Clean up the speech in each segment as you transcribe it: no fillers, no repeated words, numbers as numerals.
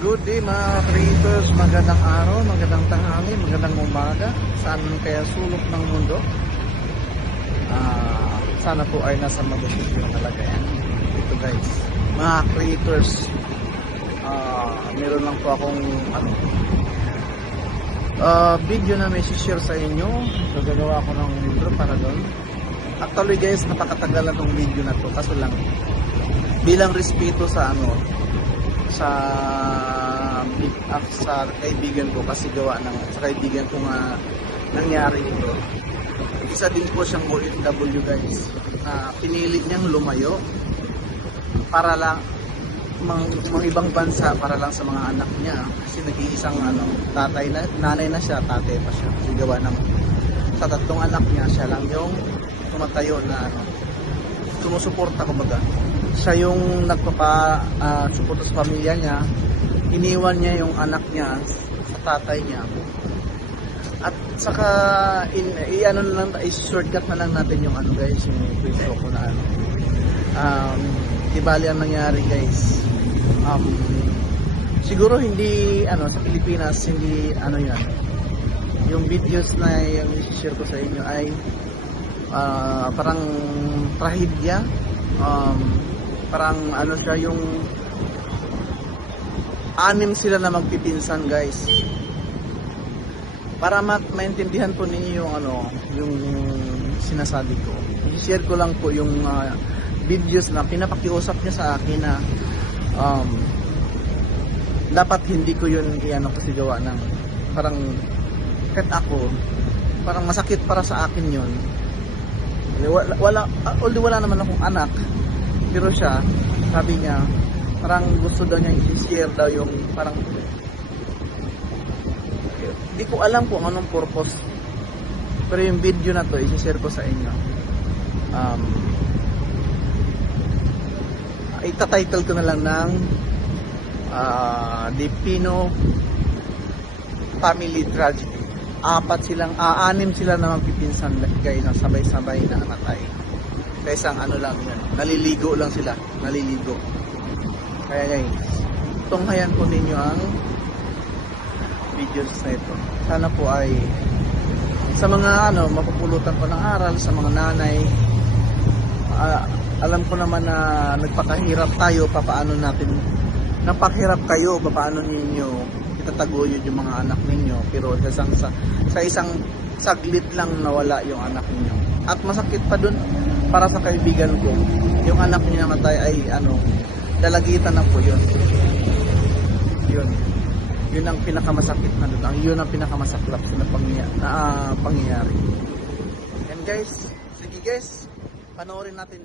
Good day mga creators, magandang araw, magandang tanghali, magandang umaga. Saan man kaya sulok ng mundo. Sana po ay nasa mabuti yung kalagayan. Ito guys, mga creators, meron lang po akong video na may share sa inyo. So gagawa ko ng libro para doon. Actually guys, napakatagal na tong video na to. Kaso lang, bilang respeto sa sa kaibigan ko, kasi gawa sa kaibigan ko nga nangyari ito. Isa din po siyang OFW guys, pinili niyang lumayo para lang mga ibang bansa para lang sa mga anak niya, kasi nag-iisang nanay na siya, tatay pa siya, kasi gawa sa tatlong anak niya siya lang yung tumatayo na sumusuporta, kumbaga siya yung nagpapa-suporta sa pamilya niya. Iniwan niya yung anak niya sa tatay niya, at saka i-shortcut na lang natin yung guys, yung Facebook ko na di bali ang nangyari guys. Siguro hindi sa Pilipinas, hindi yan, yung videos na yung i-share ko sa inyo ay parang trahedya, parang siya, yung anim sila na magpipinsan guys. Para maintindihan po ninyo yung sinasabi ko, i-share ko lang po yung videos na pinapakiusap niya sa akin na dapat hindi ko yun kasi gawa ng parang kahit ako, parang masakit para sa akin yun. Wala naman akong anak, pero siya, sabi niya parang gusto daw niya i-share daw yung parang, di ko alam kung anong purpose, pero yung video na to i-share ko sa inyo. Ita-title ko na lang ng The Pino Family Tragedy. Anim sila na magpipinsan guys, na sabay-sabay na namatay. Kaya isang lang yan, naliligo lang sila, naliligo. Kaya guys, tunghayan po ninyo ang videos na ito. Sana po ay sa mga mapupulutan po ng aral, sa mga nanay. Alam ko naman na nagpakahirap tayo, papaano natin napakahirap kayo, papaano ninyo itataguyod yung mga anak ninyo, pero sa isang saglit lang nawala yung anak ninyo. At masakit pa dun para sa kaibigan ko, yung anak niya namatay ay dalagitan na po yun. Yun ang pinakamasakit na doon. Yun ang pinakamasaklap sa pangyayari. And guys, sige guys, panoorin natin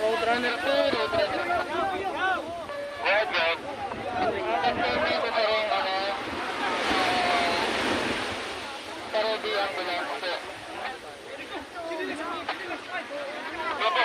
Roadrunner po, Roadrunner. Roadrunner. Kasi ko pa rin, parody ambulance po. Opo.